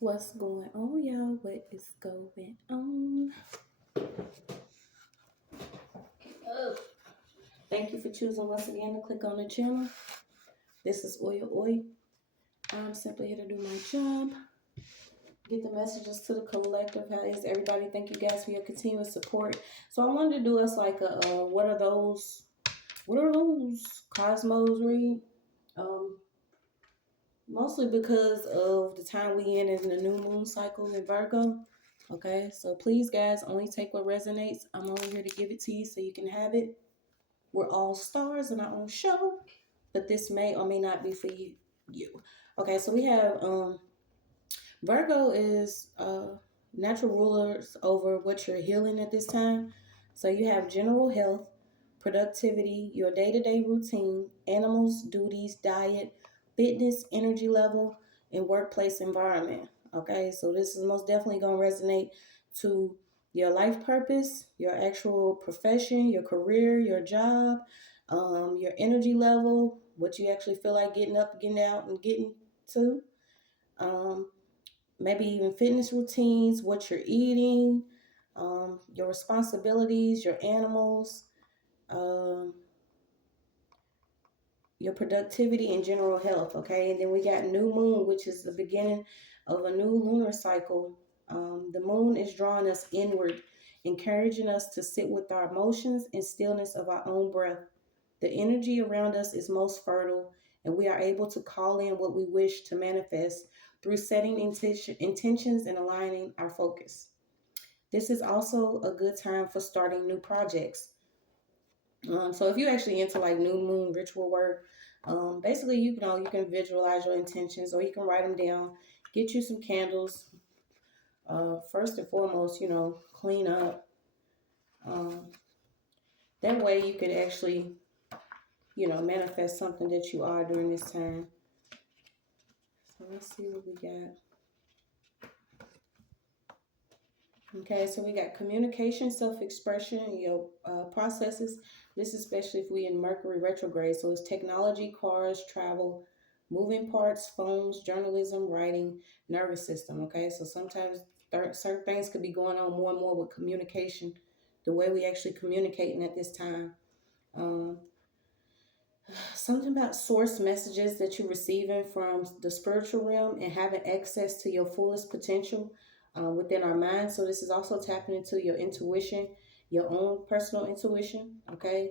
What's going on, y'all? What is going on? Oh, thank you for choosing once again to click on the channel. This is OYAOY. I'm simply here to do my job, get the messages to the collective. How is everybody? Thank you guys for your continuous support. So I wanted to do us like a what are those cosmos read? Mostly because of the time we in the new moon cycle in Virgo. Okay, so please, guys, only take what resonates. I'm only here to give it to you so you can have it. We're all stars in our own show, but this may or may not be for you. Okay, so we have Virgo is natural rulers over what you're healing at this time. So you have general health, productivity, your day-to-day routine, animals, duties, diet, fitness, energy level, and workplace environment. Okay, so this is most definitely going to resonate to your life purpose, your actual profession, your career, your job, your energy level, what you actually feel like getting up, getting out, and getting to. Maybe even fitness routines, what you're eating, your responsibilities, your animals, um, your productivity and general health, okay? And then we got new moon, which is the beginning of a new lunar cycle. The moon is drawing us inward, encouraging us to sit with our emotions and stillness of our own breath. The energy around us is most fertile, and we are able to call in what we wish to manifest through setting intentions and aligning our focus. This is also a good time for starting new projects. So if you're actually into like new moon ritual work, basically you can visualize your intentions or you can write them down. Get you some candles. First and foremost, clean up. That way you can actually, manifest something that you are during this time. So let's see what we got. Okay, so we got communication, self-expression, your processes. This is especially if we in Mercury retrograde. So it's technology, cars, travel, moving parts, phones, journalism, writing, nervous system. Okay, so sometimes certain things could be going on more and more with communication, the way we actually communicating at this time. Something about source messages that you're receiving from the spiritual realm and having access to your fullest potential within our mind. So this is also tapping into your intuition, your own personal intuition, okay?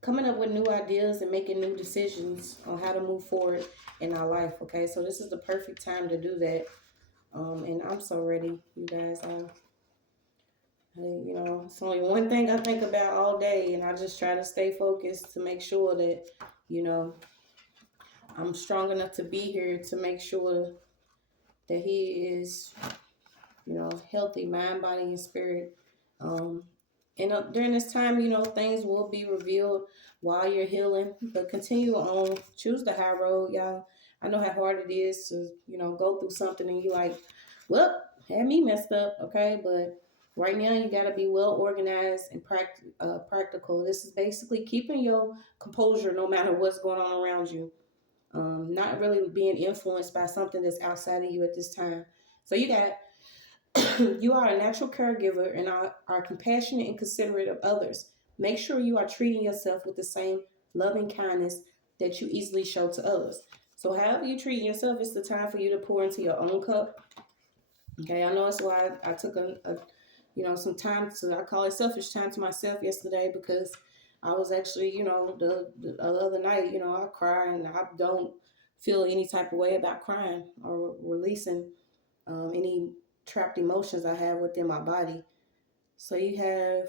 Coming up with new ideas and making new decisions on how to move forward in our life, okay? So this is the perfect time to do that. And I'm so ready, you guys. It's only one thing I think about all day, and I just try to stay focused to make sure that, I'm strong enough to be here to make sure that he is, healthy, mind, body, and spirit. And during this time, things will be revealed while you're healing, but continue on. Choose the high road, y'all. I know how hard it is to, go through something and you like, well, had me messed up, okay? But right now, you got to be well organized and practical. This is basically keeping your composure no matter what's going on around you. Not really being influenced by something that's outside of you at this time. So you got you are a natural caregiver and are compassionate and considerate of others. Make sure you are treating yourself with the same loving kindness that you easily show to others. So however you treat yourself, it's the time for you to pour into your own cup. Okay, I know that's why I took some time I call it selfish time to myself yesterday, because I was actually, the other night, I cry and I don't feel any type of way about crying or releasing any trapped emotions I have within my body. So you have,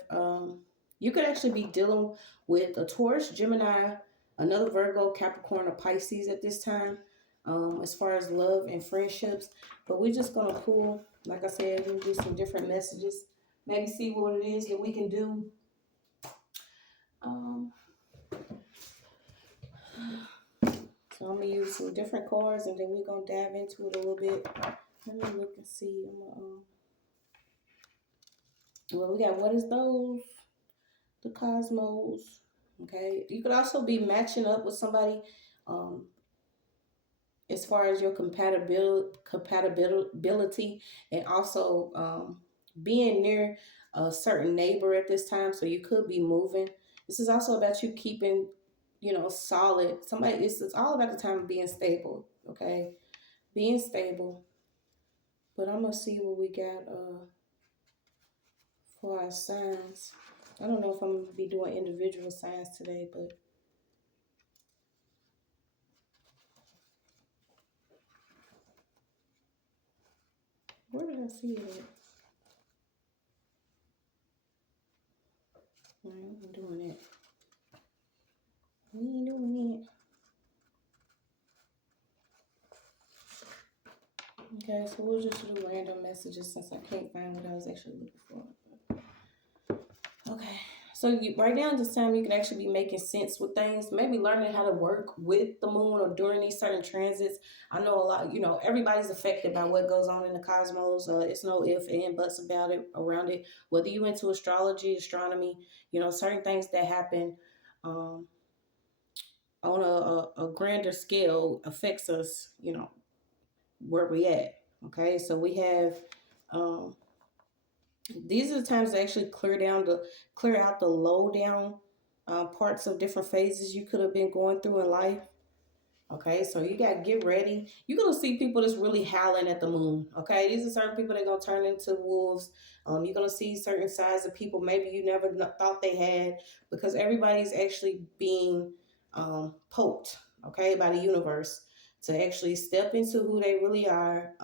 you could actually be dealing with a Taurus, Gemini, another Virgo, Capricorn, or Pisces at this time, as far as love and friendships. But we're just going to pull, like I said, we'll do some different messages. Maybe see what it is that we can do. So I'm going to use some different cards and then we're going to dive into it a little bit. Let me look and see. Well, we got what is those? The cosmos. Okay. You could also be matching up with somebody as far as your compatibility, and also being near a certain neighbor at this time. So you could be moving. This is also about you keeping, solid. It's all about the time of being stable. Okay, being stable. But I'm gonna see what we got for our signs. I don't know if I'm gonna be doing individual signs today, but where did I see it at? I ain't doing it. We ain't doing it. Okay, so we'll just do random messages since I can't find what I was actually looking for. Okay, so right now this time you can actually be making sense with things, maybe learning how to work with the moon or during these certain transits. I know a lot, everybody's affected by what goes on in the cosmos. It's no ifs and buts about it, around it. Whether you into astrology, astronomy, certain things that happen on a grander scale affects us, where we at. Okay, so we have these are the times to actually clear out the low down parts of different phases you could have been going through in life. Okay, so you got to get ready. You're going to see people that's really howling at the moon. Okay, these are certain people that are going to turn into wolves. You're going to see certain sides of people maybe you never thought they had, because everybody's actually being poked, okay, by the universe to actually step into who they really are.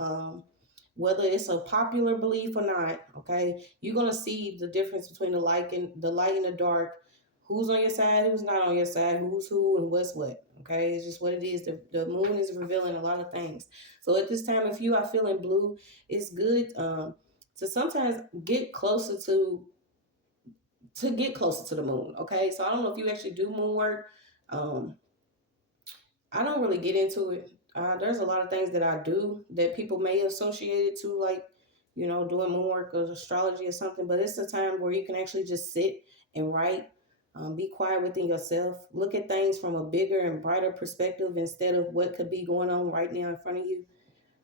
Whether it's a popular belief or not, okay, you're going to see the difference between the light and the dark. Who's on your side, who's not on your side, who's who, and what's what. Okay, it's just what it is. The moon is revealing a lot of things. So at this time, if you are feeling blue, it's good to sometimes get closer to the moon. Okay, so I don't know if you actually do moon work. I don't really get into it. There's a lot of things that I do that people may associate it to, like, doing moon work or astrology or something. But it's a time where you can actually just sit and write. Be quiet within yourself. Look at things from a bigger and brighter perspective instead of what could be going on right now in front of you.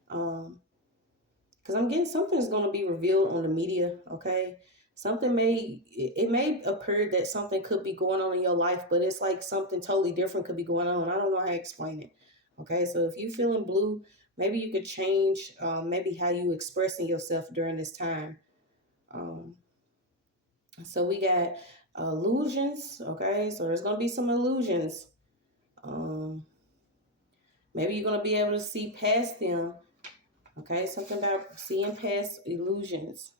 Because I'm getting something's going to be revealed on the media, okay? It may appear that something could be going on in your life, but it's like something totally different could be going on. I don't know how to explain it, okay? So if you're feeling blue, maybe you could change maybe how you expressing yourself during this time. So we got illusions, okay? So there's going to be some illusions. Maybe you're going to be able to see past them. Okay, something about seeing past illusions.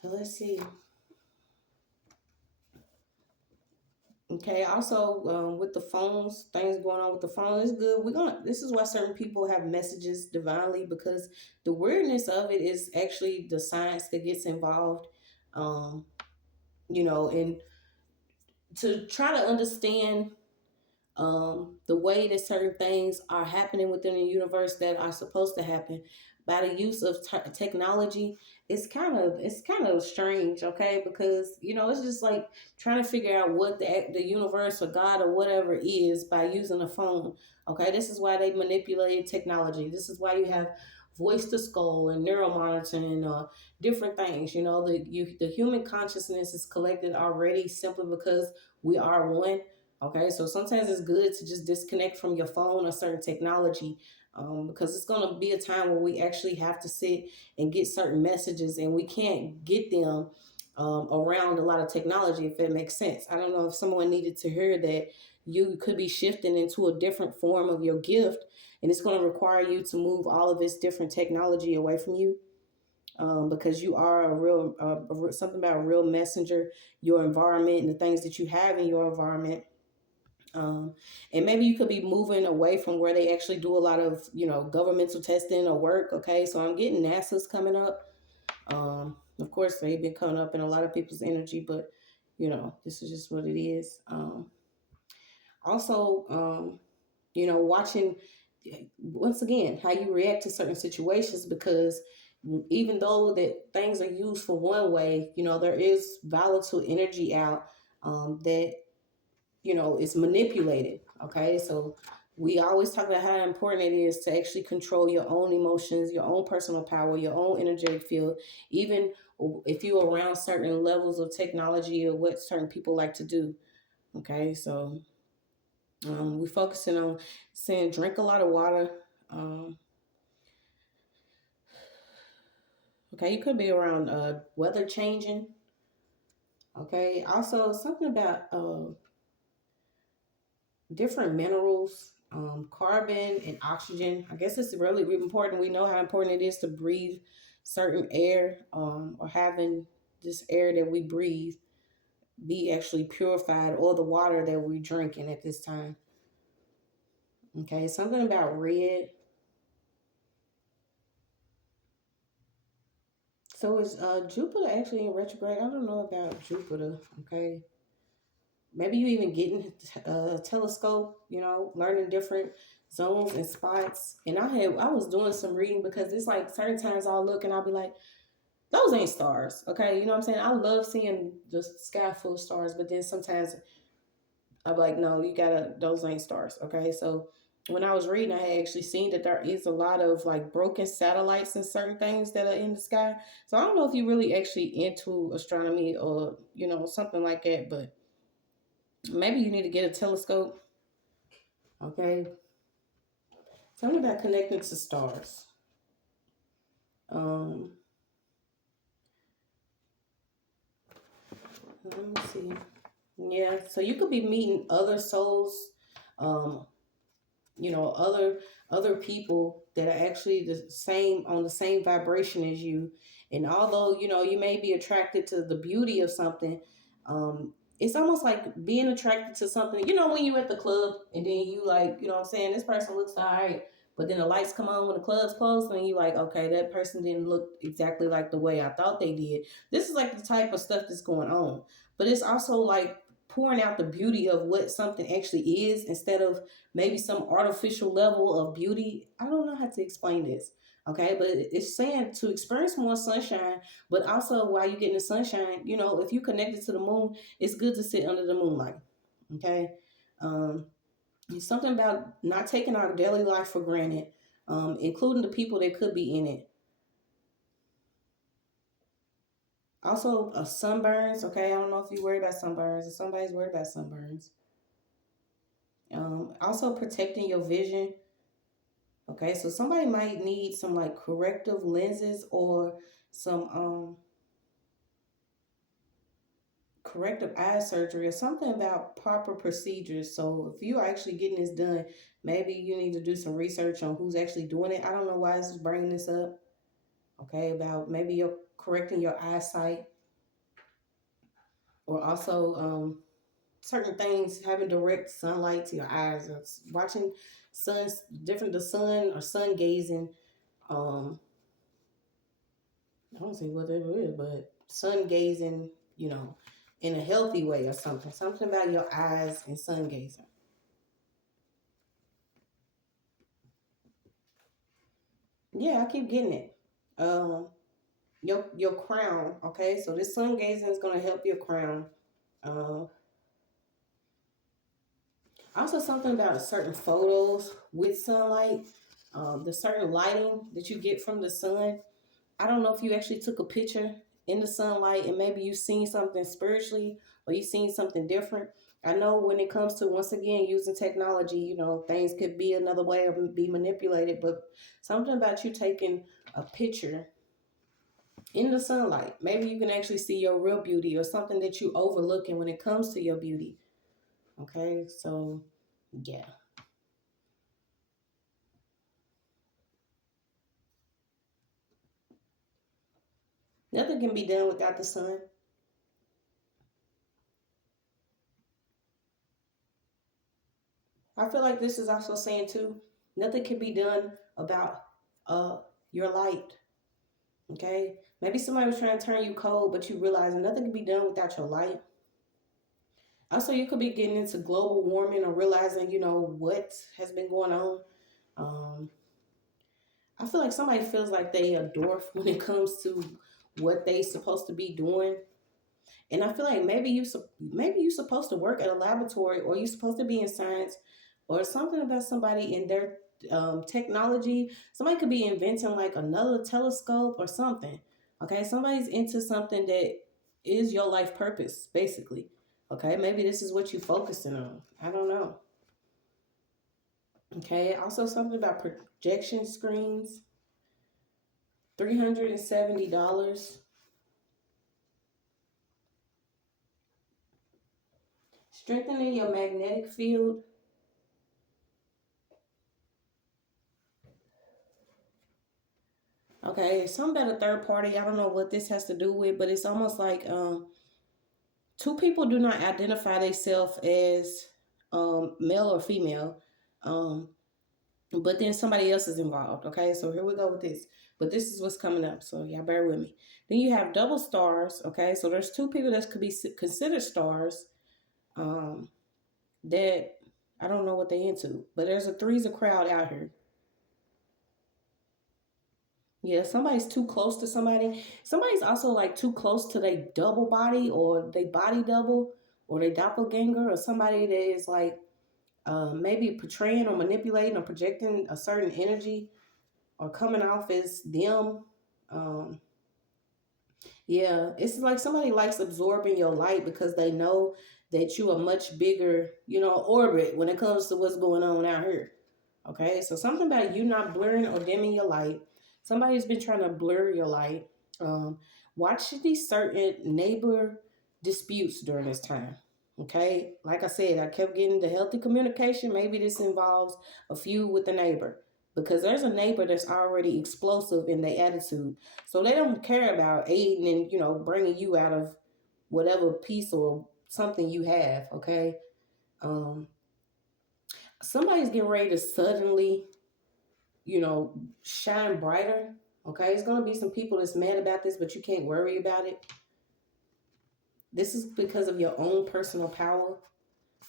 So let's see. Okay, also with the phones, things going on with the phone is good. This is why certain people have messages divinely, because the weirdness of it is actually the science that gets involved. And to try to understand the way that certain things are happening within the universe that are supposed to happen by the use of technology. It's kind of strange, okay? Because it's just like trying to figure out what the universe or God or whatever is by using a phone. Okay, this is why they manipulated technology. This is why you have voice to skull and neural monitoring and different things. The human consciousness is collected already simply because we are one. Okay, so sometimes it's good to just disconnect from your phone or certain technology, because it's going to be a time where we actually have to sit and get certain messages, and we can't get them around a lot of technology, if it makes sense. I don't know if someone needed to hear that you could be shifting into a different form of your gift, and it's going to require you to move all of this different technology away from you. Because you are something about a real messenger, your environment and the things that you have in your environment. And maybe you could be moving away from where they actually do a lot of, governmental testing or work. Okay, so I'm getting NASA's coming up. Of course, they've been coming up in a lot of people's energy, but this is just what it is. Also, watching once again how you react to certain situations, because even though that things are used for one way, there is volatile energy out that it's manipulated. Okay, so we always talk about how important it is to actually control your own emotions, your own personal power, your own energetic field, even if you're around certain levels of technology or what certain people like to do. Okay, so we're focusing on saying drink a lot of water. Um, okay, you could be around weather changing. Okay, also something about different minerals, carbon and oxygen. I guess it's really, really important. We know how important it is to breathe certain air, or having this air that we breathe be actually purified, or the water that we're drinking at this time. Okay, something about red. So is Jupiter actually in retrograde? I don't know about Jupiter. Okay, maybe you even getting a telescope, learning different zones and spots. And I was doing some reading, because it's like certain times I'll look and I'll be like, those ain't stars. Okay, you know what I'm saying? I love seeing the sky full of stars, but then sometimes I'll be like, no, you gotta, those ain't stars. Okay, so when I was reading, I had actually seen that there is a lot of like broken satellites and certain things that are in the sky. So I don't know if you really actually into astronomy, or something like that, but maybe you need to get a telescope. Okay. Something about connecting to stars. Um, Let me see. Yeah, so you could be meeting other souls, um, other people that are actually the same, on the same vibration as you. And although you may be attracted to the beauty of something, it's almost like being attracted to something. When you at the club and then you like, what I'm saying, this person looks all right, but then the lights come on when the club's closed, and you like, okay, that person didn't look exactly like the way I thought they did. This is like the type of stuff that's going on. But it's also like pouring out the beauty of what something actually is, instead of maybe some artificial level of beauty. I don't know how to explain this. Okay, but it's saying to experience more sunshine, but also while you're getting the sunshine, if you connected to the moon, it's good to sit under the moonlight. Okay, um, it's something about not taking our daily life for granted, including the people that could be in it. Also, sunburns. Okay, I don't know if you worry about sunburns. If somebody's worried about sunburns. Also protecting your vision. Okay, so somebody might need some like corrective lenses, or some corrective eye surgery, or something about proper procedures. So if you're actually getting this done, maybe you need to do some research on who's actually doing it. I don't know why this is bringing this up. Okay, about maybe you're correcting your eyesight, or also certain things, having direct sunlight to your eyes, or watching the sun, or sun gazing. Um, I don't see what it is, but sun gazing, in a healthy way, or something. Something about your eyes and sun gazing. Yeah, I keep getting it. Um, your crown. Okay, so this sun gazing is gonna help your crown. Uh, Also something about certain photos with sunlight. The certain lighting that you get from the sun. I don't know if you actually took a picture in the sunlight, and maybe you've seen something spiritually, or you've seen something different. I know when it comes to, once again, using technology, things could be another way or be manipulated, but something about you taking a picture in the sunlight, maybe you can actually see your real beauty, or something that you overlooking when it comes to your beauty. Okay, so yeah. Nothing can be done without the sun. I feel like this is also saying too, nothing can be done about uh your light. Okay? Maybe somebody was trying to turn you cold, but you realize nothing can be done without your light. Also, you could be getting into global warming, or realizing, what has been going on. Um, I feel like somebody feels like they are dwarfed when it comes to what they supposed to be doing. And I feel like maybe you supposed to work at a laboratory, or you supposed to be in science, or something about somebody in their technology. Somebody could be inventing like another telescope or something. Okay, somebody's into something that is your life purpose, basically. Okay, maybe this is what you're focusing on. I don't know. Okay, also something about projection screens. $370. Strengthening your magnetic field. Okay, something about a third party. I don't know what this has to do with, but it's almost like two people do not identify themselves as male or female, um, but then somebody else is involved. Okay, so here we go with this. But this is what's coming up, so y'all bear with me. Then you have double stars. Okay, so there's two people that could be considered stars. Um, that I don't know what they into, but there's a three's a crowd out here. Yeah, somebody's too close to somebody. Somebody's also like too close to their double body or they body double or they doppelganger or somebody that is like maybe portraying or manipulating or projecting a certain energy or coming off as them. Um, yeah, it's like somebody likes absorbing your light because they know that you are much bigger, orbit when it comes to what's going on out here. Okay, so something about you not blurring or dimming your light. Somebody's been trying to blur your light. Um, watch these certain neighbor disputes during this time. Okay, like I said, I kept getting the healthy communication. Maybe this involves a feud with the neighbor because there's a neighbor that's already explosive in their attitude. So they don't care about aiding and, bringing you out of whatever piece or something you have. Okay. Um, somebody's getting ready to suddenly shine brighter. Okay, it's gonna be some people that's mad about this, but you can't worry about it. This is because of your own personal power.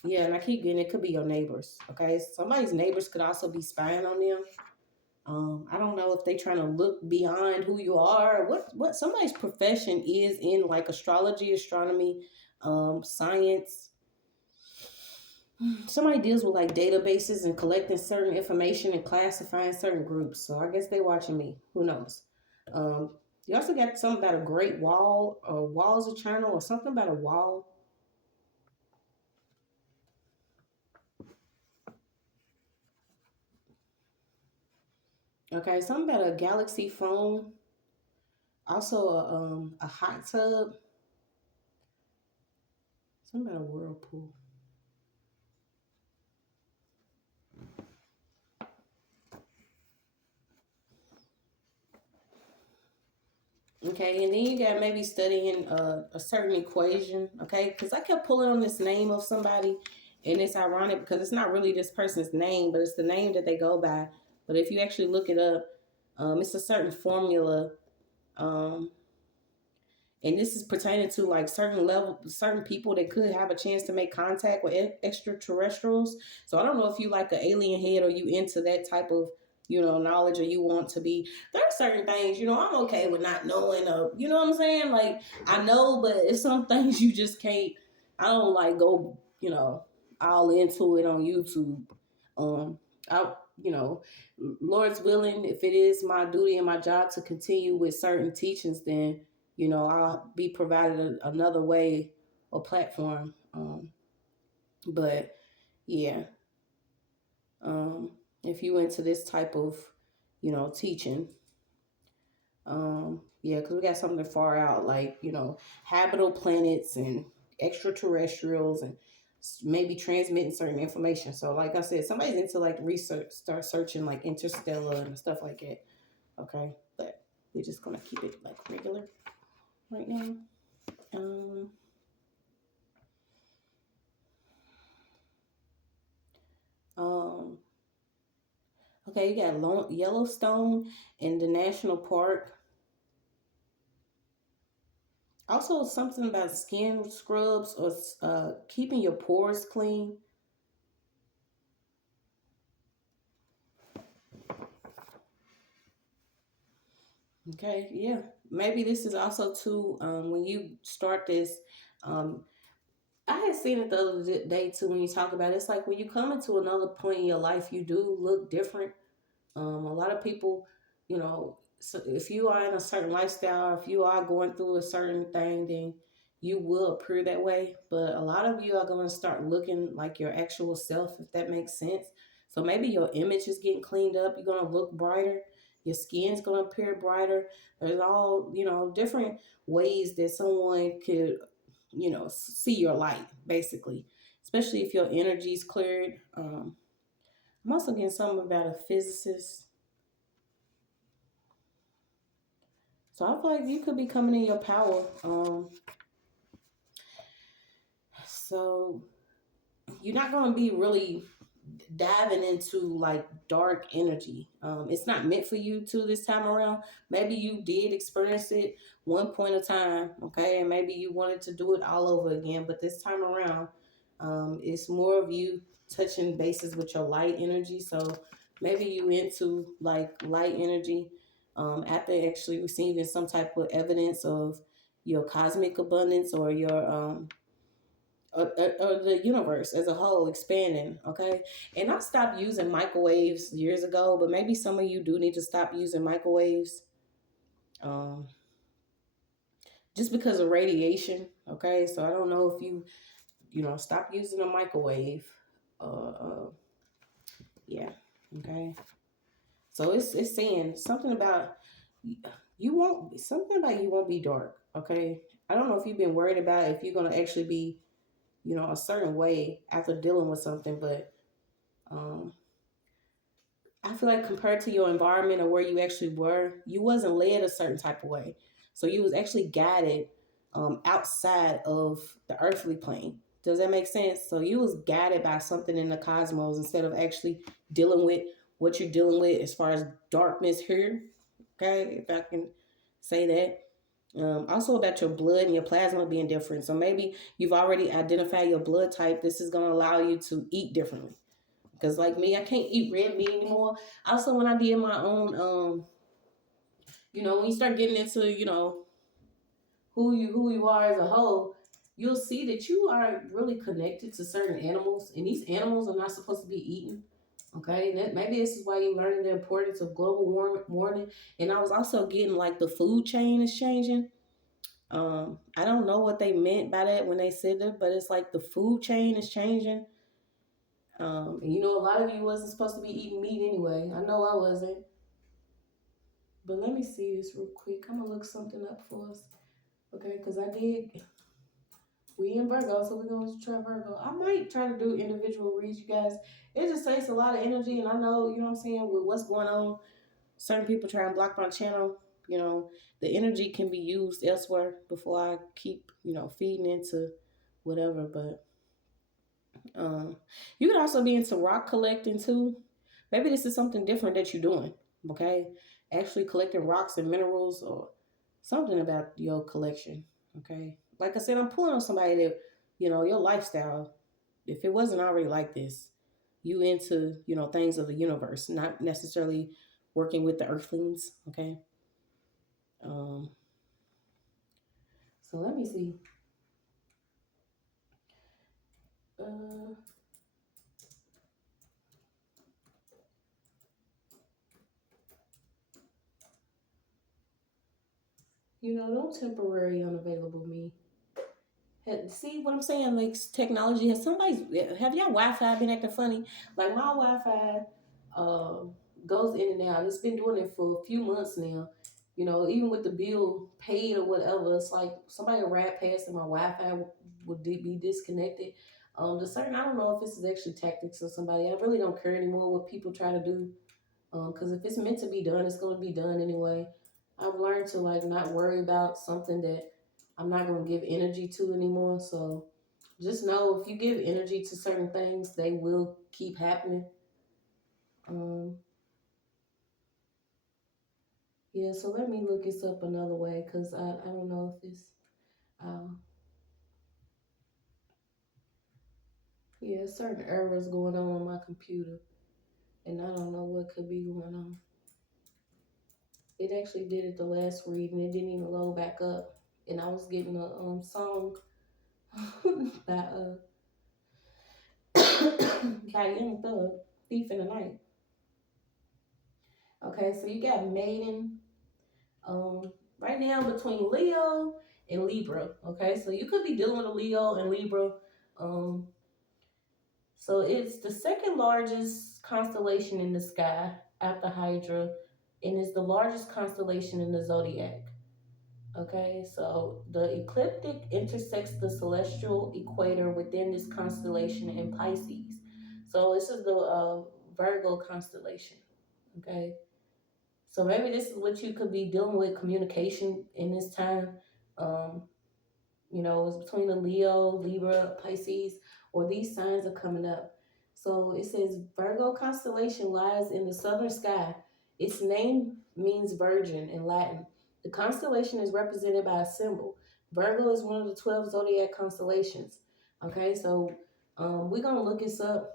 Yeah, and I keep getting it could be your neighbors. Okay, somebody's neighbors could also be spying on them. I don't know if they trying to look beyond who you are. What somebody's profession is in like astrology, astronomy, science. Somebody deals with like databases and collecting certain information and classifying certain groups. So I guess they watching me. Who knows? Um, you also got something about a great wall or walls of China or something about a wall. Okay, something about a galaxy phone. Also a hot tub. Something about a whirlpool. Okay, and then you got maybe studying a certain equation, okay? Because I kept pulling on this name of somebody, and it's ironic because it's not really this person's name, but it's the name that they go by. But if you actually look it up, it's a certain formula, um, and this is pertaining to like certain people that could have a chance to make contact with extraterrestrials. So I don't know if you like an alien head or you into that type of knowledge or you want to be. There are certain things I'm okay with not knowing. You know what I'm saying? Like I know, but it's some things you just can't. I don't like go all into it on YouTube. I Lord's willing, if it is my duty and my job to continue with certain teachings, then I'll be provided another way or platform. But yeah, um, if you into this type of, teaching, yeah, because we got something far out, like, habitable planets and extraterrestrials and maybe transmitting certain information. So like I said, somebody's into like research, start searching like interstellar and stuff like that. Okay. But we're just going to keep it like regular right now. Um, um, okay, you got Yellowstone in the national park. Also, something about skin scrubs or keeping your pores clean. Okay, yeah. Maybe this is also too when you start this. Um, I had seen it the other day too when you talk about it. It's like when you come into another point in your life, you do look different. A lot of people, you know, so if you are in a certain lifestyle, if you are going through a certain thing, then you will appear that way. But a lot of you are going to start looking like your actual self, if that makes sense. So maybe your image is getting cleaned up. You're going to look brighter. Your skin's going to appear brighter. There's all, different ways that someone could, see your light, basically, especially if your energy's cleared. I'm also getting something about a physicist. So I feel like you could be coming in your power. So you're not going to be really diving into like dark energy. It's not meant for you to this time around. Maybe you did experience it one point of time, okay, and maybe you wanted to do it all over again. But this time around, it's more of you touching bases with your light energy. So maybe you into like light energy after actually receiving some type of evidence of your cosmic abundance or your or the universe as a whole expanding, okay? And I stopped using microwaves years ago, but maybe some of you do need to stop using microwaves, um, just because of radiation, okay? So I don't know if stop using a microwave. Yeah, okay. So it's saying something about you won't be dark, okay? I don't know if you've been worried about if you're gonna actually be, a certain way after dealing with something, but um, I feel like compared to your environment or where you actually were, you wasn't led a certain type of way. So you was actually guided outside of the earthly plane. Does that make sense? So you was guided by something in the cosmos instead of actually dealing with what you're dealing with as far as darkness here. Okay, if I can say that. Also about your blood and your plasma being different. So maybe you've already identified your blood type. This is going to allow you to eat differently. Because like me, I can't eat red meat anymore. Also, when I did my own, when you start getting into, who you are as a whole, you'll see that you are really connected to certain animals, and these animals are not supposed to be eaten. Okay, and maybe this is why you're learning the importance of global warming. And I was also getting like the food chain is changing. I don't know what they meant by that when they said that, but it's like the food chain is changing. And a lot of you wasn't supposed to be eating meat anyway. I know I wasn't. But let me see this real quick. I'm gonna look something up for us. Okay, because I did. We in Virgo, so we're gonna try Virgo. I might try to do individual reads, you guys. It just takes a lot of energy, and I know, what I'm saying, with what's going on, certain people try and block my channel. The energy can be used elsewhere before I keep, feeding into whatever. But you could also be into rock collecting too. Maybe this is something different that you're doing. Okay, actually collecting rocks and minerals or something about your collection. Okay, like I said, I'm pulling on somebody that your lifestyle. If it wasn't already like this, you into things of the universe, not necessarily working with the earthlings. Okay. Um. So let me see. Uh. No temporary unavailable me. See what I'm saying? Like technology have y'all Wi-Fi been acting funny? Like my Wi-Fi goes in and out. It's been doing it for a few months now. Even with the bill paid or whatever, it's like somebody ride past and my Wi-Fi would be disconnected. I don't know if this is actually tactics or somebody. I really don't care anymore what people try to do. Because if it's meant to be done, it's going to be done anyway. I've learned to like not worry about something that I'm not going to give energy to anymore. So just know if you give energy to certain things, they will keep happening. Um, yeah, so let me look this up another way because I don't know if it's, uh, certain errors going on my computer and I don't know what could be going on. It actually did it the last read and it didn't even load back up. And I was getting a song by by Young Thug, Thief in the Night. Okay, so you got Maiden, um, right now between Leo and Libra. Okay, so you could be dealing with a Leo and Libra. Um, so it's the second largest constellation in the sky after Hydra, and it's the largest constellation in the zodiac. Okay, so the ecliptic intersects the celestial equator within this constellation in Pisces. So this is the Virgo constellation. Okay, so maybe this is what you could be dealing with, communication in this time. Um, it's between the Leo, Libra, Pisces, or these signs are coming up. So it says Virgo constellation lies in the southern sky. Its name means virgin in Latin. The constellation is represented by a symbol. Virgo is one of the 12 zodiac constellations. Okay, so we're going to look this up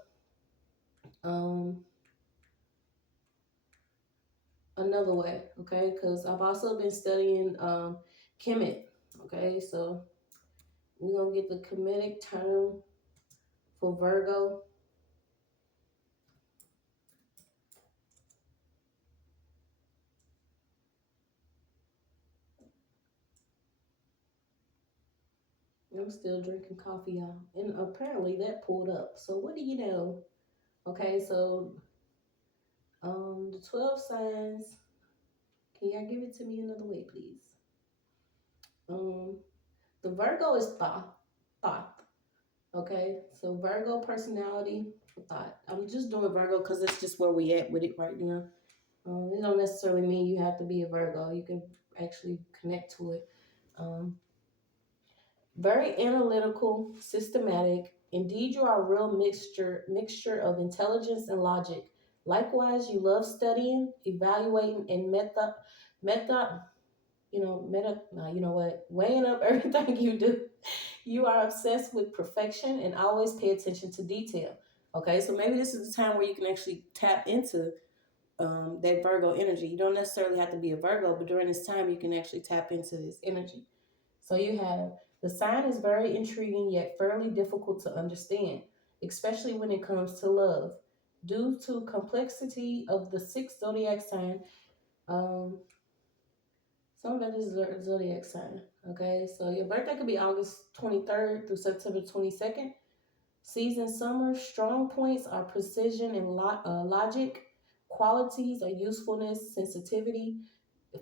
um, another way, okay, because I've also been studying Kemet. Okay, so we're going to get the Kemetic term for Virgo. I'm still drinking coffee, y'all. And apparently that pulled up. So what do you know? Okay, so the 12 signs. Can y'all give it to me another way, please? Um, the Virgo is thought. Okay, so Virgo personality for thought. I'm just doing Virgo because it's just where we at with it right now. It don't necessarily mean you have to be a Virgo. You can actually connect to it. Um, Very analytical, systematic. Indeed, you are a real mixture of intelligence and logic. Likewise, you love studying, evaluating, and weighing up everything you do. You are obsessed with perfection and always pay attention to detail. Okay, so maybe this is the time where you can actually tap into that Virgo energy. You don't necessarily have to be a Virgo, but during this time, you can actually tap into this energy. So you have the sign is very intriguing yet fairly difficult to understand, especially when it comes to love. Due to complexity of the sixth zodiac sign, um, some of that is zodiac sign. Okay, so your birthday could be August 23rd through September 22nd. Season summer, strong points are precision and logic. Qualities are usefulness, sensitivity.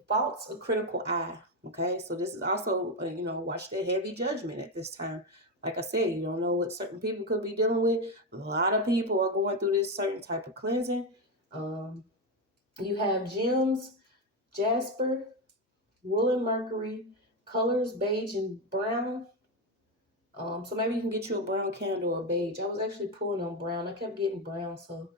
Faults, a critical eye. Okay, so this is also, watch that heavy judgment at this time. Like I said, you don't know what certain people could be dealing with. A lot of people are going through this certain type of cleansing. You have gems, jasper, ruling Mercury, colors beige and brown. So maybe you can get you a brown candle or beige. I was actually pulling on brown. I kept getting brown, so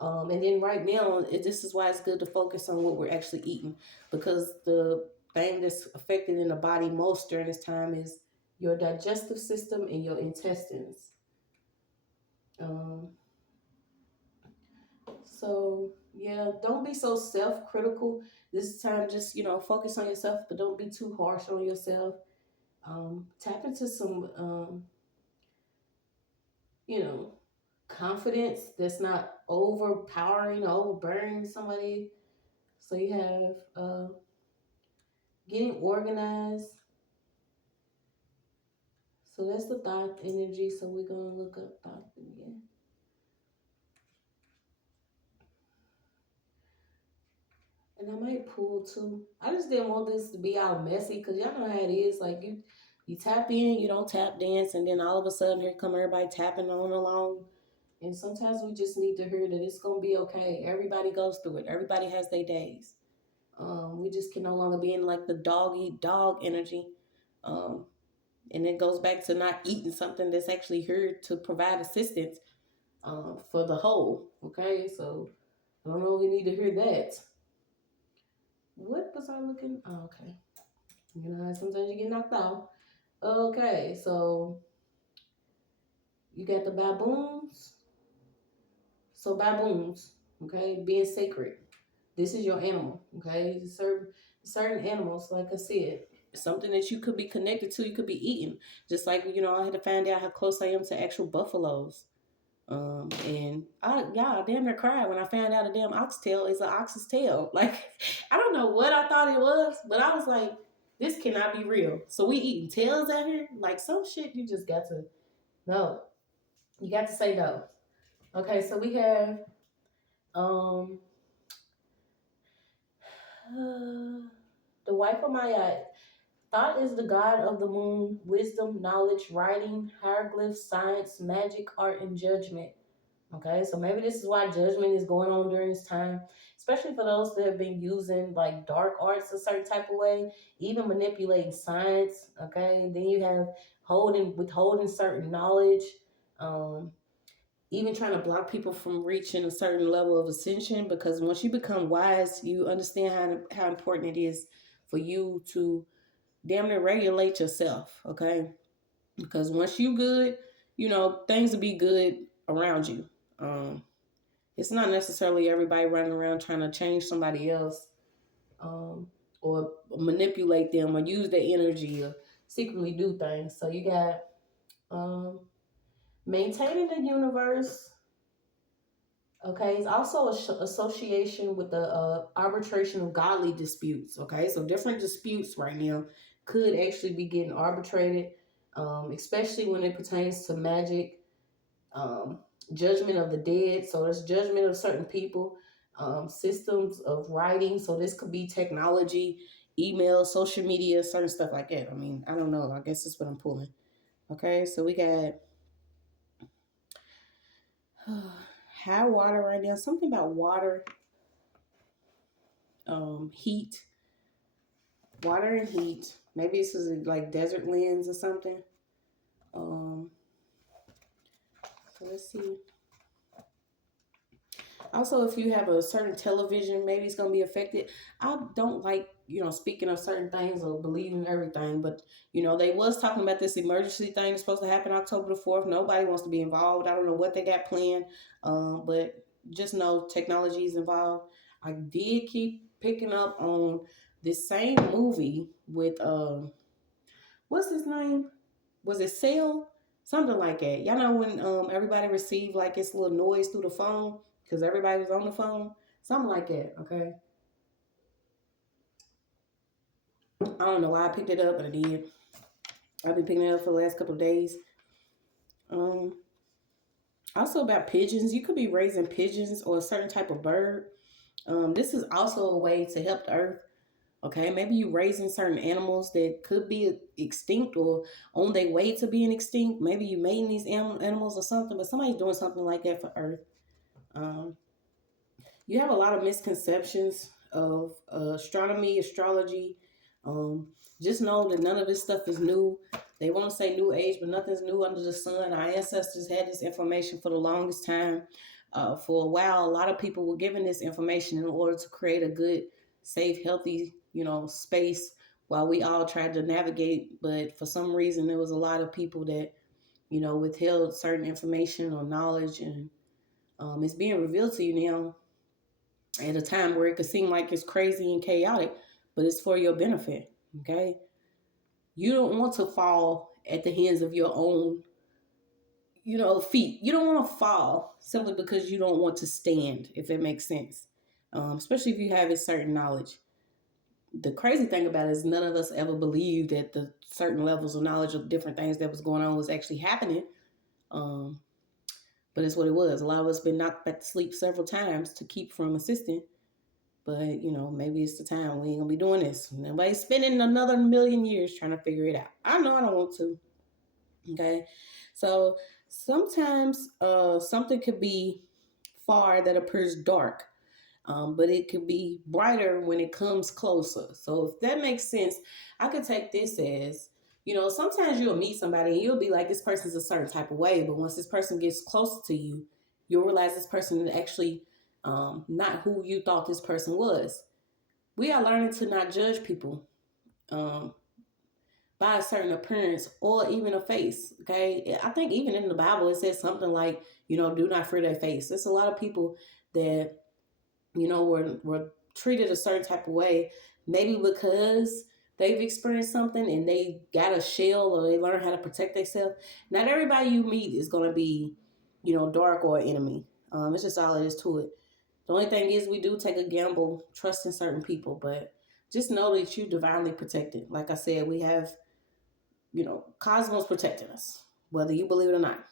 and then right now, this is why it's good to focus on what we're actually eating, because the thing that's affected in the body most during this time is your digestive system and your intestines. Um, so yeah, don't be so self-critical. This time, just focus on yourself, but don't be too harsh on yourself. Tap into some you know, confidence that's not overpowering or overbearing somebody. So you have getting organized. So that's the thought energy. So we're going to look up thought again. And I might pull too. I just didn't want this to be all messy because y'all know how it is. Like you tap in, you don't tap dance, and then all of a sudden here come everybody tapping on along. And sometimes we just need to hear that it's gonna be okay. Everybody goes through it. Everybody has their days. We just can no longer be in like the dog eat dog energy. And it goes back to not eating something that's actually here to provide assistance for the whole. Okay, so I don't know if we need to hear that. What was I looking? Oh, okay. Sometimes you get knocked out. Okay, so you got the baboons. So baboons, okay, being sacred. This is your animal, okay? Certain animals, like I said. something that you could be connected to, you could be eating. Just like, I had to find out how close I am to actual buffaloes. And I damn near cried when I found out a damn oxtail is an ox's tail. Like, I don't know what I thought it was, but I was like, this cannot be real. So we eating tails out here? Like, some shit you just got to, no. You got to say no. Okay, so we have, the wife of Maya. Thought is the god of the moon, wisdom, knowledge, writing, hieroglyphs, science, magic, art, and judgment. Okay, so maybe this is why judgment is going on during this time, especially for those that have been using like dark arts a certain type of way, even manipulating science. Okay, and then you have withholding certain knowledge, even trying to block people from reaching a certain level of ascension. Because once you become wise, you understand how important it is for you to damn near regulate yourself. Okay, because once you good, things will be good around you. It's not necessarily everybody running around trying to change somebody else, or manipulate them or use their energy or secretly do things. So you got maintaining the universe. Okay, it's also association with the arbitration of godly disputes. Okay, so different disputes right now could actually be getting arbitrated, especially when it pertains to magic. Judgment of the dead, so there's judgment of certain people, systems of writing, so this could be technology, email, social media, certain stuff like that. I mean, I don't know, I guess that's what I'm pulling. Okay, so we got high water right now, something about water, heat, water and heat. Maybe this is like desert lands or something. So let's see. Also, if you have a certain television, maybe it's going to be affected. I don't like, speaking of certain things or believing everything, but, they was talking about this emergency thing that's supposed to happen October the 4th. Nobody wants to be involved. I don't know what they got planned, but just know technology is involved. I did keep picking up on this same movie with, what's his name? Was it Cell? Something like that. Y'all know when everybody received like this little noise through the phone because everybody was on the phone? Something like that, okay? I don't know why I picked it up, but I did. I've been picking it up for the last couple of days. Also about pigeons. You could be raising pigeons or a certain type of bird. This is also a way to help the earth. Okay, maybe you raising certain animals that could be extinct or on their way to being extinct. Maybe you mating these animals or something, but somebody's doing something like that for Earth. You have a lot of misconceptions of astronomy, astrology. Just know that none of this stuff is new. They want to say new age, but nothing's new under the sun. Our ancestors had this information for the longest time. For a while, a lot of people were given this information in order to create a good, safe, healthy, space while we all tried to navigate. But for some reason, there was a lot of people that, withheld certain information or knowledge, and it's being revealed to you now at a time where it could seem like it's crazy and chaotic, but it's for your benefit. Okay, you don't want to fall at the hands of your own, feet. You don't want to fall simply because you don't want to stand, if it makes sense. Especially if you have a certain knowledge. The crazy thing about it is none of us ever believed that the certain levels of knowledge of different things that was going on was actually happening. But it's what it was. A lot of us been knocked back to sleep several times to keep from assisting. But, maybe it's the time we ain't going to be doing this. Nobody's spending another million years trying to figure it out. I know I don't want to. Okay? So sometimes something could be far that appears dark. But it could be brighter when it comes closer. So if that makes sense, I could take this as, sometimes you'll meet somebody and you'll be like, this person's a certain type of way. But once this person gets closer to you, you'll realize this person is actually not who you thought this person was. We are learning to not judge people by a certain appearance or even a face. Okay. I think even in the Bible, it says something like, do not fear their face. There's a lot of people that, were treated a certain type of way, maybe because they've experienced something and they got a shell or they learn how to protect themselves. Not everybody you meet is going to be, dark or an enemy. It's just all it is to it. The only thing is we do take a gamble trusting certain people, but just know that you divinely protected. Like I said, we have, cosmos protecting us, whether you believe it or not.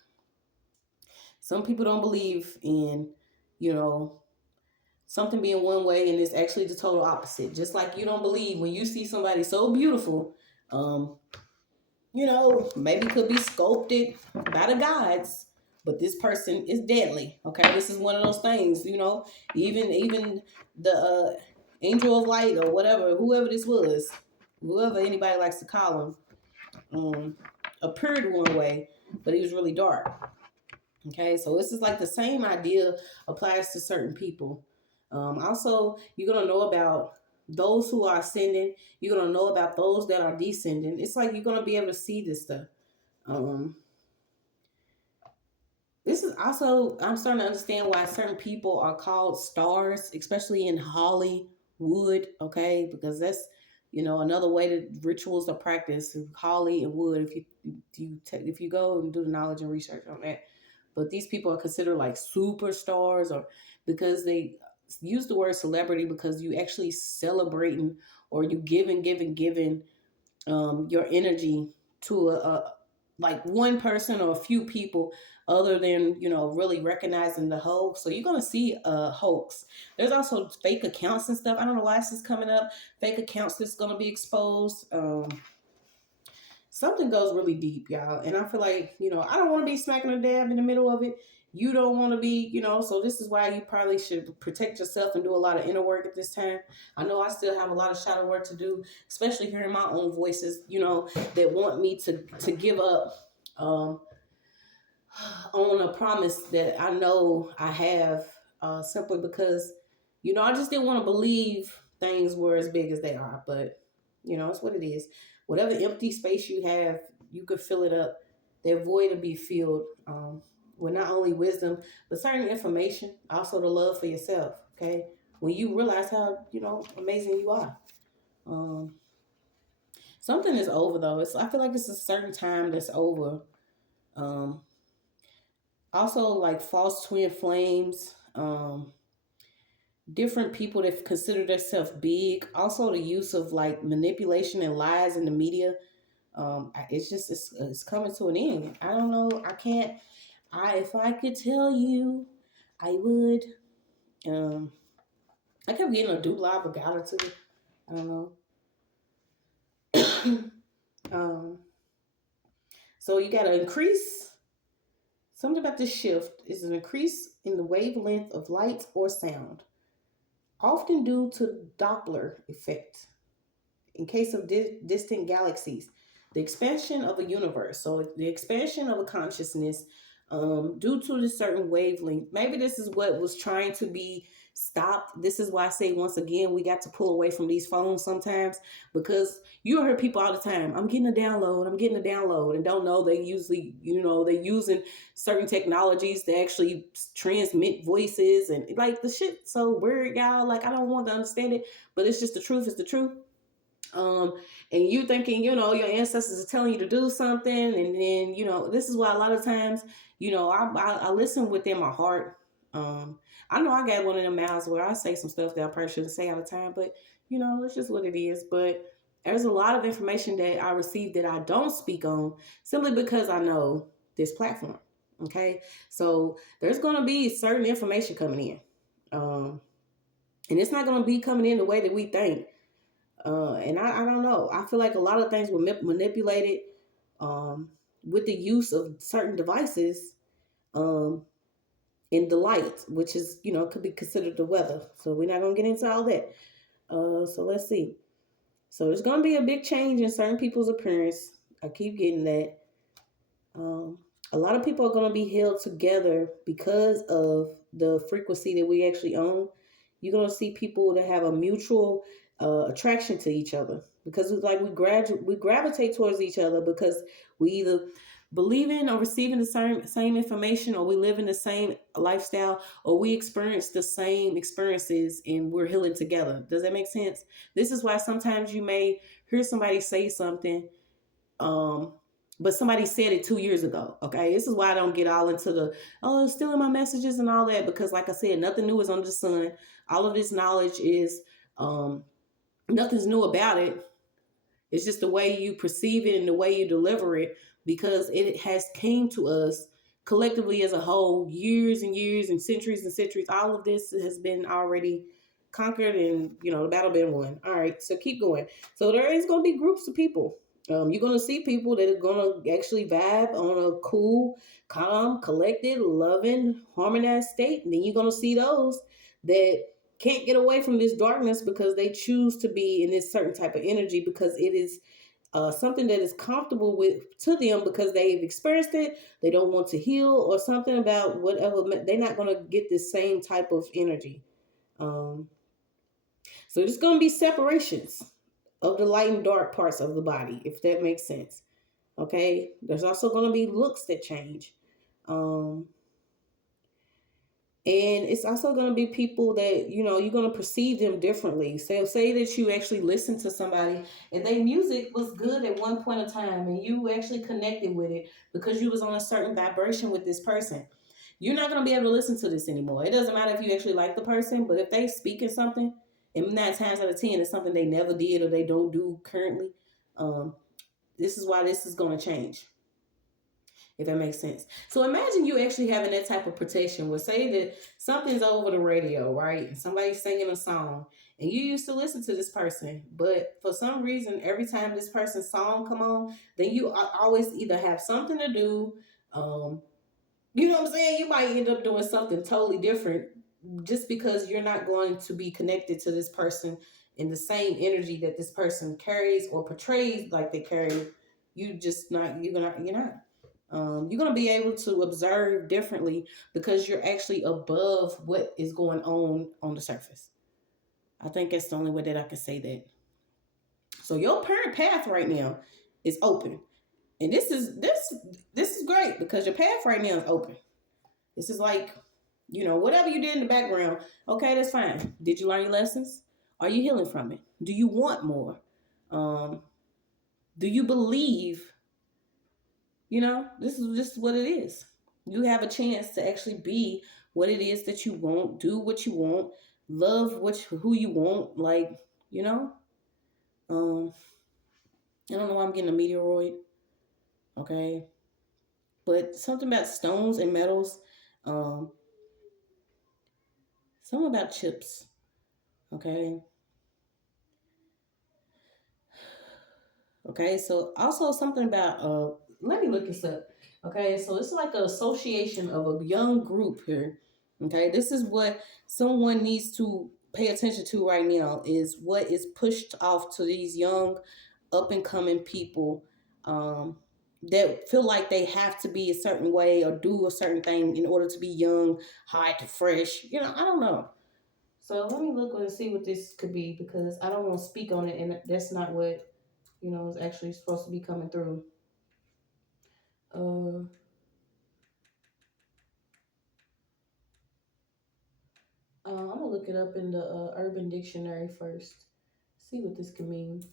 Some people don't believe in, you know, something being one way and it's actually the total opposite. Just like you don't believe when you see somebody so beautiful, um, maybe could be sculpted by the gods, but this person is deadly. Okay, this is one of those things. Even the angel of light or whatever, whoever this was, whoever anybody likes to call him, appeared one way, but he was really dark. Okay, so this is like the same idea applies to certain people. Also, you're gonna know about those who are ascending. You're gonna know about those that are descending. It's like you're gonna be able to see this stuff. Um, this is also, I'm starting to understand why certain people are called stars, especially in Hollywood. Okay, because that's another way that rituals are practiced. Holly and wood. If you go and do the knowledge and research on that. But these people are considered like superstars, or because they use the word celebrity because you actually celebrating or you giving your energy to a like one person or a few people other than really recognizing the hoax. So you're going to see a hoax. There's also fake accounts and stuff. I don't know why this is coming up. Fake accounts that's going to be exposed. Something goes really deep, y'all. And I feel like, I don't want to be smacking a dab in the middle of it. You don't want to be, so this is why you probably should protect yourself and do a lot of inner work at this time. I know I still have a lot of shadow work to do, especially hearing my own voices, that want me to give up on a promise that I know I have, simply because, I just didn't want to believe things were as big as they are. But, it's what it is. Whatever empty space you have, you could fill it up. That void to be filled with not only wisdom, but certain information, also the love for yourself. Okay. When you realize how, amazing you are. Something is over though. I feel like it's a certain time that's over. Also like false twin flames, different people that consider themselves big. Also the use of like manipulation and lies in the media. It's coming to an end. I don't know. I can't. If I could tell you, I would. I kept getting a dupla or to it. I don't know. So you got to increase. Something about this shift is an increase in the wavelength of light or sound, often due to Doppler effect. In case of distant galaxies, the expansion of a universe, so the expansion of a consciousness, due to the certain wavelength. Maybe this is what was trying to be stopped. This is why I say once again we got to pull away from these phones sometimes, because you hear people all the time, I'm getting a download, and don't know they usually, they're using certain technologies to actually transmit voices and like the shit so weird, y'all. Like I don't want to understand it, but it's just the truth. It's the truth. And you thinking, your ancestors are telling you to do something. And then, this is why a lot of times, I listen within my heart. I know I got one of them mouths where I say some stuff that I probably shouldn't say all the time, but it's just what it is. But there's a lot of information that I receive that I don't speak on simply because I know this platform. Okay. So there's going to be certain information coming in. And it's not going to be coming in the way that we think. And I don't know. I feel like a lot of things were manipulated with the use of certain devices in the light, which is, could be considered the weather. So we're not going to get into all that. So let's see. So there's going to be a big change in certain people's appearance. I keep getting that. A lot of people are going to be held together because of the frequency that we actually own. You're going to see people that have a mutual attraction to each other, because it's like we gravitate towards each other because we either believing or receiving the same information, or we live in the same lifestyle, or we experience the same experiences and we're healing together. Does that make sense? This is why sometimes you may hear somebody say something, um, but somebody said it 2 years ago. Okay, this is why I don't get all into the it's still in my messages and all that, because like I said, nothing new is under the sun. All of this knowledge is nothing's new about it. It's just the way you perceive it and the way you deliver it, because it has came to us collectively as a whole, years and years and centuries. All of this has been already conquered, and the battle been won. All right, so keep going. So there is going to be groups of people. You're going to see people that are going to actually vibe on a cool, calm, collected, loving, harmonized state. And then you're going to see those that can't get away from this darkness because they choose to be in this certain type of energy, because it is something that is comfortable with to them, because they've experienced it. They don't want to heal, or something about whatever. They're not going to get the same type of energy. So there's going to be separations of the light and dark parts of the body, if that makes sense. Okay. There's also going to be looks that change. And it's also going to be people that, you're going to perceive them differently. So say that you actually listen to somebody and their music was good at one point in time, and you actually connected with it because you was on a certain vibration with this person. You're not going to be able to listen to this anymore. It doesn't matter if you actually like the person, but if they speaking something, and 9 times out of 10, it's something they never did or they don't do currently, this is why this is going to change. If that makes sense. So imagine you actually having that type of protection where, say that something's over the radio, right? And somebody's singing a song and you used to listen to this person, but for some reason, every time this person's song come on, then you always either have something to do. You know what I'm saying? You might end up doing something totally different just because you're not going to be connected to this person in the same energy that this person carries or portrays like they carry. You're not. You're going to be able to observe differently because you're actually above what is going on the surface. I think that's the only way that I can say that. So your current path right now is open. And this is great because your path right now is open. This is like, whatever you did in the background, okay, that's fine. Did you learn your lessons? Are you healing from it? Do you want more? Do you believe? This is just what it is. You have a chance to actually be what it is that you want, do what you want, love who you want. Like, I don't know why I'm getting a meteoroid. Okay. But something about stones and metals. Something about chips. Okay. Okay, so also something about let me look this up. Okay, so it's like an association of a young group here. Okay, this is what someone needs to pay attention to right now, is what is pushed off to these young up and coming people that feel like they have to be a certain way or do a certain thing in order to be young, hot, fresh. I don't know. So let me look and see what this could be, because I don't want to speak on it, and that's not what is actually supposed to be coming through. I'm gonna look it up in the Urban Dictionary first. See what this can mean.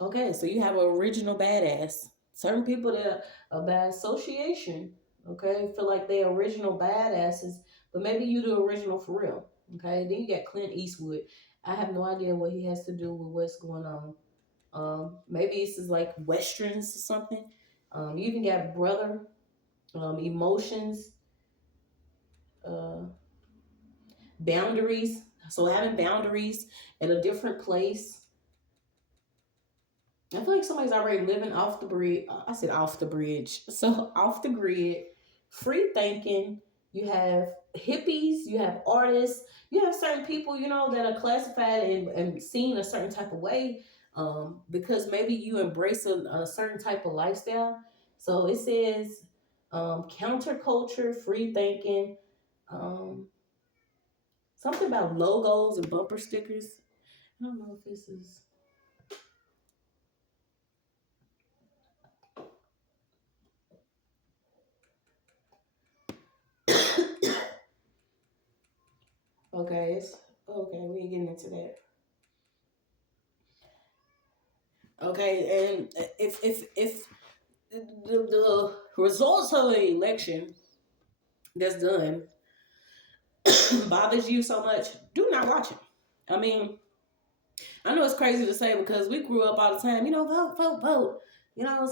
Okay, so you have an original badass. Certain people that are by association, okay, feel like they original badasses, but maybe you the original for real. Okay, then you got Clint Eastwood. I have no idea what he has to do with what's going on. Maybe this is like westerns or something. You even got brother, emotions, boundaries. So having boundaries at a different place. I feel like somebody's already living off the bridge. I said off the bridge. So off the grid, free thinking. You have hippies, you have artists, you have certain people, that are classified and seen a certain type of way, because maybe you embrace a certain type of lifestyle. So it says counterculture, free thinking, something about logos and bumper stickers. I don't know if this is. Okay, okay. We ain't getting into that. Okay, and if the results of the election that's done bothers you so much, do not watch it. I mean, I know it's crazy to say because we grew up all the time, vote, vote, vote.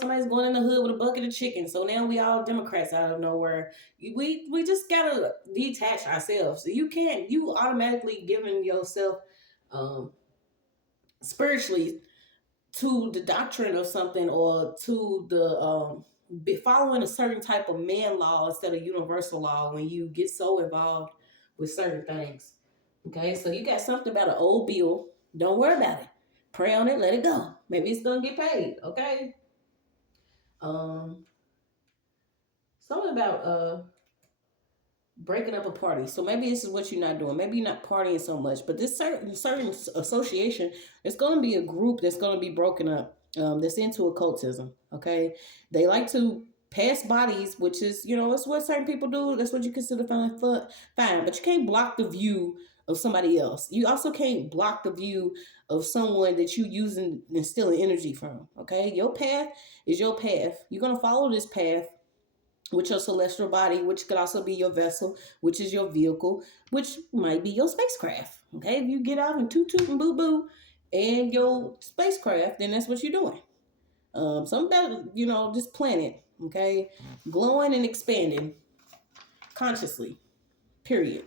Somebody's going in the hood with a bucket of chicken. So now we all Democrats out of nowhere. We just gotta detach ourselves. You automatically giving yourself um, spiritually to the doctrine of something or to the following a certain type of man law instead of universal law when you get so involved with certain things. Okay, so you got something about an old bill. Don't worry about it. Pray on it, let it go. Maybe it's gonna get paid. Okay. Um, something about breaking up a party. So maybe this is what you're not doing. Maybe you're not partying so much, but this certain association, it's going to be a group that's going to be broken up. That's into occultism. Okay, they like to pass bodies, which is that's what certain people do. That's what you consider fine. But you can't block the view of somebody else. You also can't block the view of someone that you using and stealing energy from. Okay, your path is your path. You're gonna follow this path with your celestial body, which could also be your vessel, which is your vehicle, which might be your spacecraft. Okay, if you get out and toot toot and boo boo and your spacecraft, then that's what you're doing. Something about this planet, okay, glowing and expanding consciously. Period.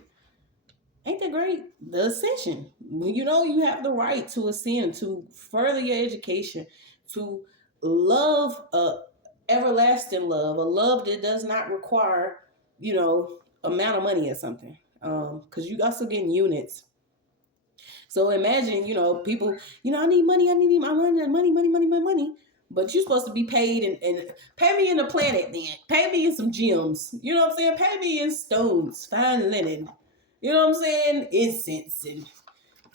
Ain't that great? The ascension. You have the right to ascend, to further your education, to love everlasting love, a love that does not require, amount of money or something. Because you also getting units. So imagine, people, I need money, I need my money, money. But you're supposed to be paid and pay me in the planet then. Pay me in some gems. You know what I'm saying? Pay me in stones, fine linen. You know what I'm saying? Incense and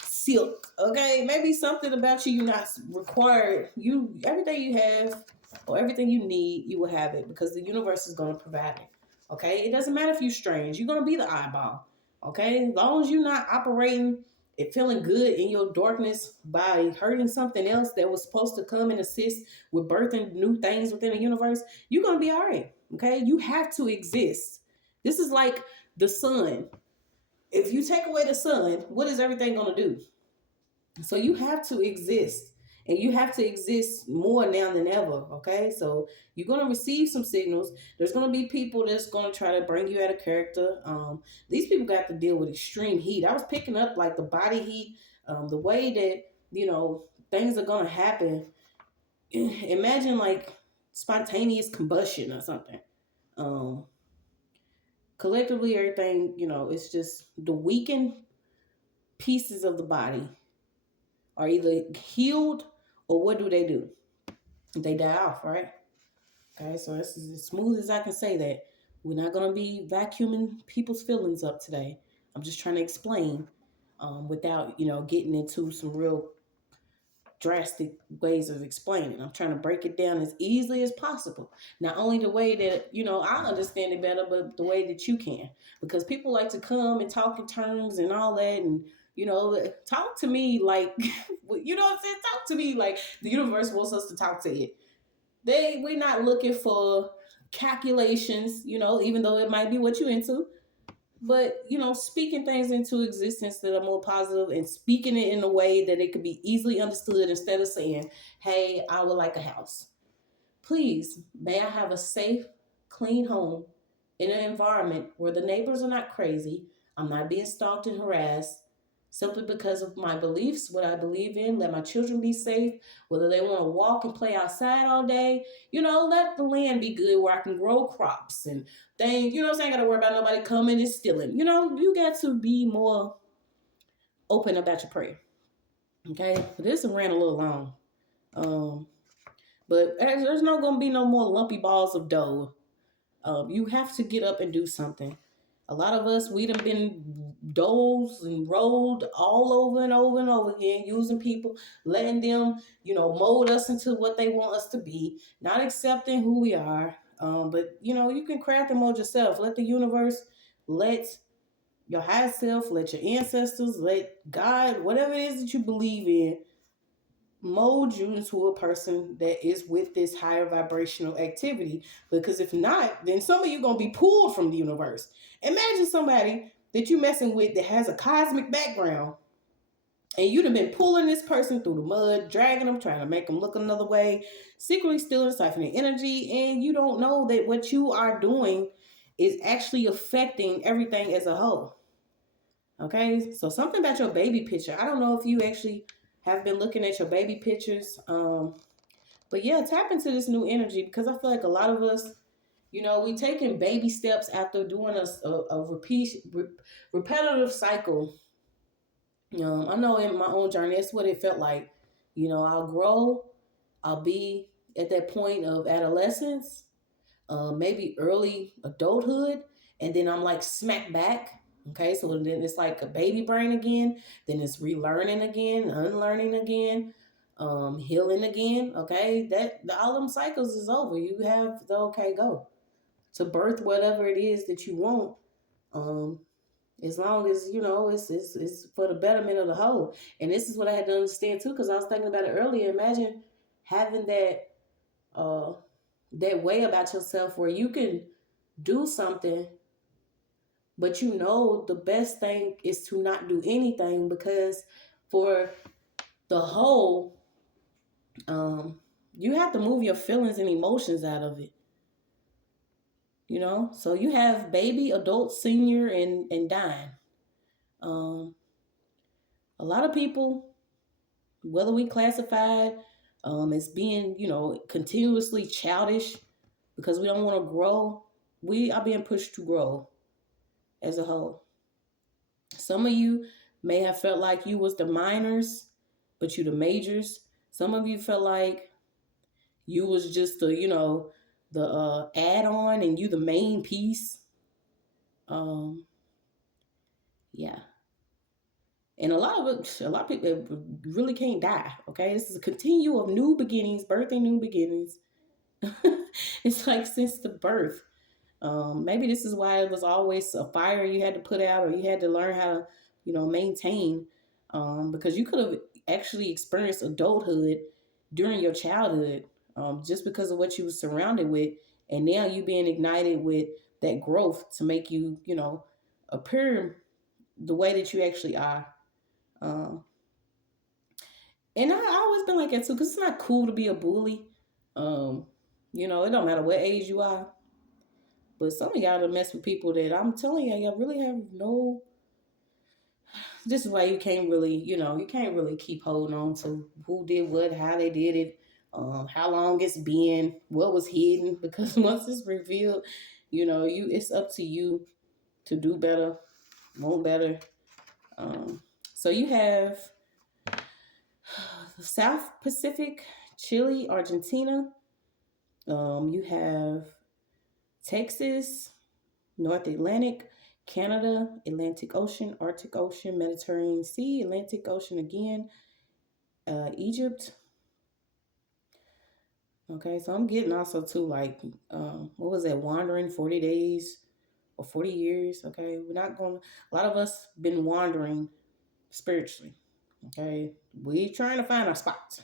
silk. Okay, maybe something about you not required. You everything you have or everything you need, you will have it because the universe is going to provide it. Okay, it doesn't matter if you're strange. You're going to be the eyeball. Okay, as long as you're not operating and feeling good in your darkness by hurting something else that was supposed to come and assist with birthing new things within the universe, you're going to be all right. Okay, you have to exist. This is like the sun. If you take away the sun, what is everything going to do? So you have to exist, and you have to exist more now than ever. Okay, so you're going to receive some signals. There's going to be people that's going to try to bring you out of character. These people got to deal with extreme heat. I was picking up like the body heat, the way that things are going to happen. Imagine like spontaneous combustion or something. um Collectively, everything, it's just the weakened pieces of the body are either healed or what do? They die off, right? Okay, so this is as smooth as I can say that. We're not going to be vacuuming people's feelings up today. I'm just trying to explain without, getting into some real drastic ways of explaining. I'm trying to break it down as easily as possible. Not only the way that, I understand it better, but the way that you can. Because people like to come and talk in terms and all that and talk to me like, you know what I'm saying? Talk to me like the universe wants us to talk to it. We're not looking for calculations, even though it might be what you're into. But, speaking things into existence that are more positive and speaking it in a way that it could be easily understood instead of saying, hey, I would like a house. Please, may I have a safe, clean home in an environment where the neighbors are not crazy. I'm not being stalked and harassed simply because of my beliefs, what I believe in. Let my children be safe, whether they want to walk and play outside all day. Let the land be good where I can grow crops and things. You know what I'm saying? I got to worry about nobody coming and stealing. You got to be more open about your prayer. Okay? This ran a little long. But there's not going to be no more lumpy balls of dough. You have to get up and do something. A lot of us, we done been doled and rolled all over and over and over again, using people, letting them, mold us into what they want us to be, not accepting who we are. But, you can craft and mold yourself. Let the universe, let your higher self, let your ancestors, let God, whatever it is that you believe in, mold you into a person that is with this higher vibrational activity. Because if not, then some of you gonna be pulled from the universe. Imagine somebody that you messing with that has a cosmic background, and you'd have been pulling this person through the mud, dragging them, trying to make them look another way, secretly stealing, siphoning energy, and you don't know that what you are doing is actually affecting everything as a whole. Okay, so something about your baby picture. I don't know if you actually have been looking at your baby pictures. But yeah, tap into this new energy, because I feel like a lot of us, we taking baby steps after doing a repetitive cycle. I know in my own journey, that's what it felt like. I'll grow, I'll be at that point of adolescence, maybe early adulthood, and then I'm like smack back. Okay, so then it's like a baby brain again, then it's relearning again, unlearning again, healing again. Okay, all them cycles is over. You have the okay go to birth whatever it is that you want. As long as it's for the betterment of the whole. And this is what I had to understand too, because I was thinking about it earlier. Imagine having uh that way about yourself where you can do something, but the best thing is to not do anything, because for the whole, you have to move your feelings and emotions out of it. So you have baby, adult, senior, and dying. A lot of people, whether we classified as being, continuously childish because we don't want to grow, we are being pushed to grow as a whole. Some of you may have felt like you was the minors, but you the majors. Some of you felt like you was just the add-on and you the main piece. Yeah. And a lot of people really can't die. Okay, this is a continuum of new beginnings, birthing new beginnings. It's like since the birth. Maybe this is why it was always a fire you had to put out, or you had to learn how to, maintain. Because you could have actually experienced adulthood during your childhood, just because of what you were surrounded with, and now you being ignited with that growth to make you, appear the way that you actually are. Um, and I always been like that too, because it's not cool to be a bully. It don't matter what age you are. But some of y'all to mess with people that I'm telling y'all really have no. This is why you can't really, you can't really keep holding on to who did what, how they did it, how long it's been, what was hidden. Because once it's revealed, it's up to you to do better, want better. So you have the South Pacific, Chile, Argentina. You have Texas, North Atlantic, Canada, Atlantic Ocean, Arctic Ocean, Mediterranean Sea, Atlantic Ocean again, Egypt. Okay, so I'm getting also too like, what was that, wandering 40 days or 40 years? Okay, we're not going, a lot of us been wandering spiritually. Okay, we trying to find our spot.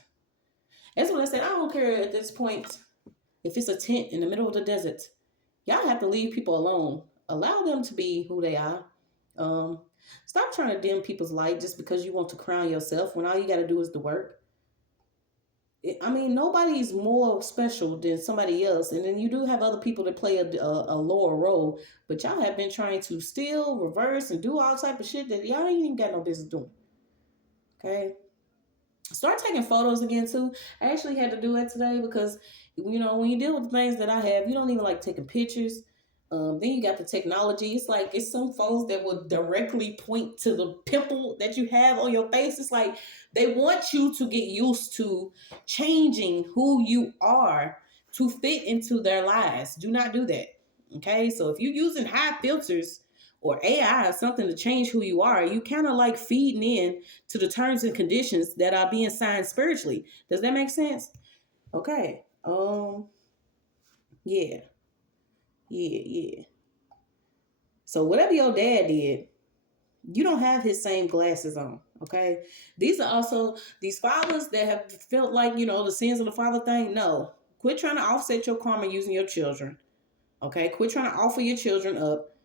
That's what I said. I don't care at this point if it's a tent in the middle of the desert. Y'all have to leave people alone. Allow them to be who they are. Stop trying to dim people's light just because you want to crown yourself when all you got to do is the work. Nobody's more special than somebody else. And then you do have other people that play a lower role. But y'all have been trying to steal, reverse, and do all type of shit that y'all ain't even got no business doing. Okay? Start taking photos again too. I actually had to do it today because when you deal with the things that I have, you don't even like taking pictures. Then you got the technology. It's like it's some phones that will directly point to the pimple that you have on your face. It's like they want you to get used to changing who you are to fit into their lives. Do not do that. Okay, so if you're using high filters or AI or something to change who you are, you kind of like feeding in to the terms and conditions that are being signed spiritually. Does that make sense? Okay. Yeah. So whatever your dad did, You don't have his same glasses on, okay? These are also these fathers that have felt like, the sins of the father thing. No. Quit trying to offset your karma using your children, okay? Quit trying to offer your children up.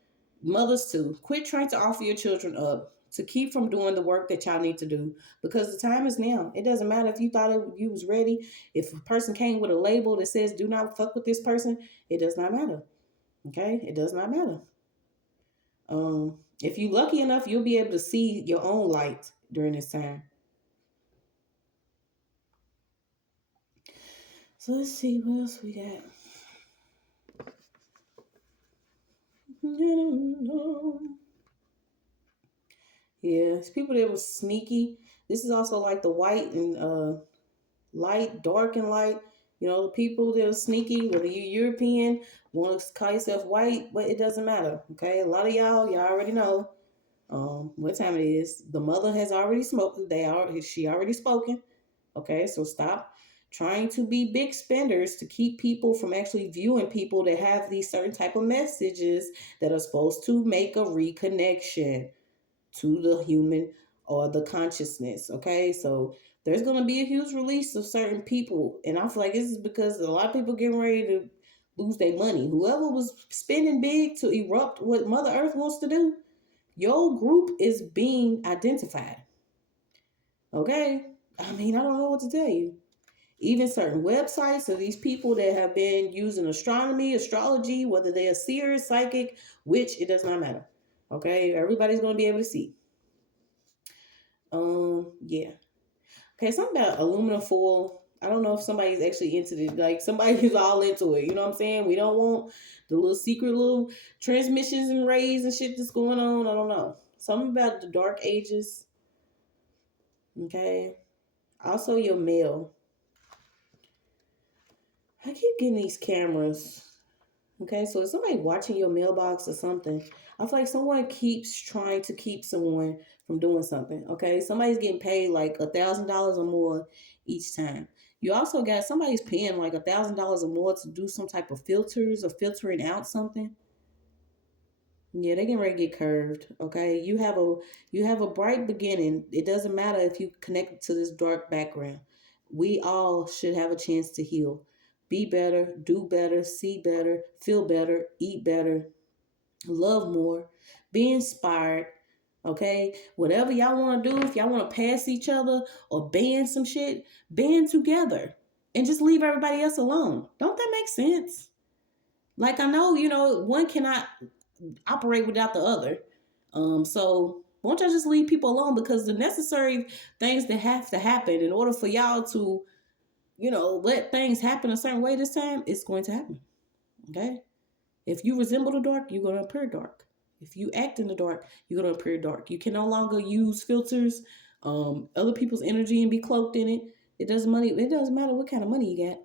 Mothers too. Quit trying to offer your children up to keep from doing the work that y'all need to do, because the time is now. It doesn't matter if you thought you was ready. If a person came with a label that says do not fuck with this person, it does not matter, okay? It does not matter. If you're lucky enough, you'll be able to see your own light during this time. So let's see what else we got. Yeah, it's people that was sneaky. This is also like the white and light, dark and light. The people that are sneaky, whether you're European, want to call yourself white, but it doesn't matter. Okay, a lot of y'all already know what time it is. The mother has already smoked. She already spoken. Okay, so stop trying to be big spenders to keep people from actually viewing people that have these certain type of messages that are supposed to make a reconnection to the human or the consciousness. Okay, so there's going to be a huge release of certain people, and I feel like this is because a lot of people getting ready to lose their money. Whoever was spending big to erupt what Mother Earth wants to do, your group is being identified. Okay, I mean, I don't know what to tell you. Even certain websites of these people that have been using astronomy, astrology, whether they're a seer, psychic, witch, it does not matter. Okay, everybody's going to be able to see. Yeah. Okay, something about aluminum foil. I don't know if somebody's actually into it. Like, somebody's all into it. You know what I'm saying? We don't want the little secret little transmissions and rays and shit that's going on. I don't know. Something about the dark ages. Okay. Also, your mail. I keep getting these cameras. Okay, so if somebody watching your mailbox or something, I feel like someone keeps trying to keep someone from doing something. Okay, somebody's getting paid like $1,000 or more each time. You also got somebody's paying like $1,000 or more to do some type of filters or filtering out something. Yeah, they getting ready to get curved. Okay, you have a bright beginning. It doesn't matter if you connect to this dark background. We all should have a chance to heal, be better, do better, see better, feel better, eat better, love more, be inspired. Okay, whatever y'all want to do, if y'all want to pass each other or ban some shit, band together and just leave everybody else alone. Don't that make sense? Like, I know, one cannot operate without the other. So won't y'all just leave people alone, because the necessary things that have to happen in order for y'all to, let things happen a certain way this time, it's going to happen. Okay? If you resemble the dark, you're going to appear dark. If you act in the dark, you're going to appear dark. You can no longer use filters, other people's energy and be cloaked in it. It doesn't matter what kind of money you got.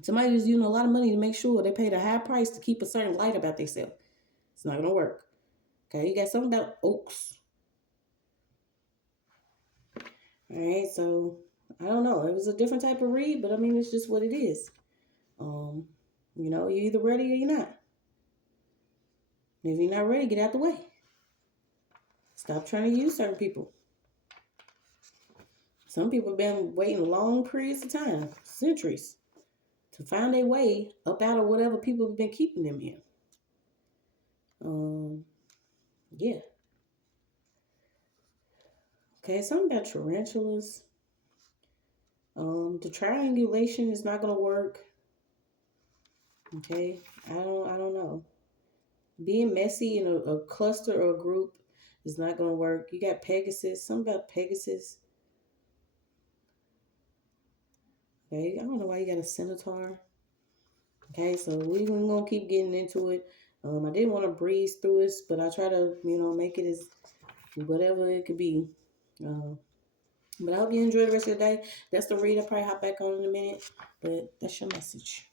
Somebody who's using a lot of money to make sure they paid a high price to keep a certain light about themselves. It's not going to work. Okay, you got something about oaks. All right, so I don't know. It was a different type of read, but I mean, it's just what it is. You're either ready or you're not. If you're not ready, get out the way. Stop trying to use certain people. Some people have been waiting long periods of time, centuries, to find their way up out of whatever people have been keeping them in. Yeah. Okay, something about tarantulas. The triangulation is not gonna work. Okay, I don't know. Being messy in a cluster or a group is not gonna work. You got Pegasus. Something about Pegasus. Okay, I don't know why you got a centaur. Okay, so we're gonna keep getting into it. I didn't want to breeze through this, but I try to, make it as whatever it could be. But I hope you enjoy the rest of the day. That's the read. I'll probably hop back on in a minute, but that's your message.